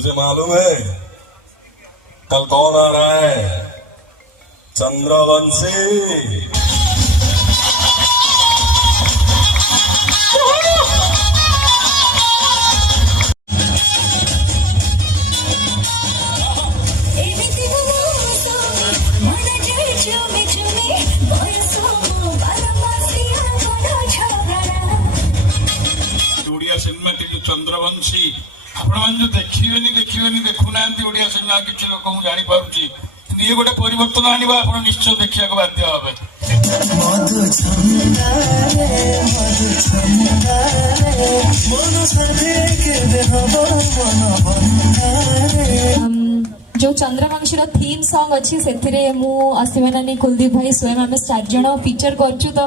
तुझे मालूम है कल कौन आ रहा है? चंद्रवंशी। सिनेमा टी चंद्रवंशी आपण जो देखिए देखुना ओडिया सिनेमा किसी लोक जानी पारुची ये गोटे परिवर्तन आनिबा आपण निश्चय देखिया को बाध्य होबे। जो चंद्रवंशी थीम सॉन्ग अच्छी से मु अश्विनी कुलदीप भाई स्वयं आम 4 जन फीचर करछु तो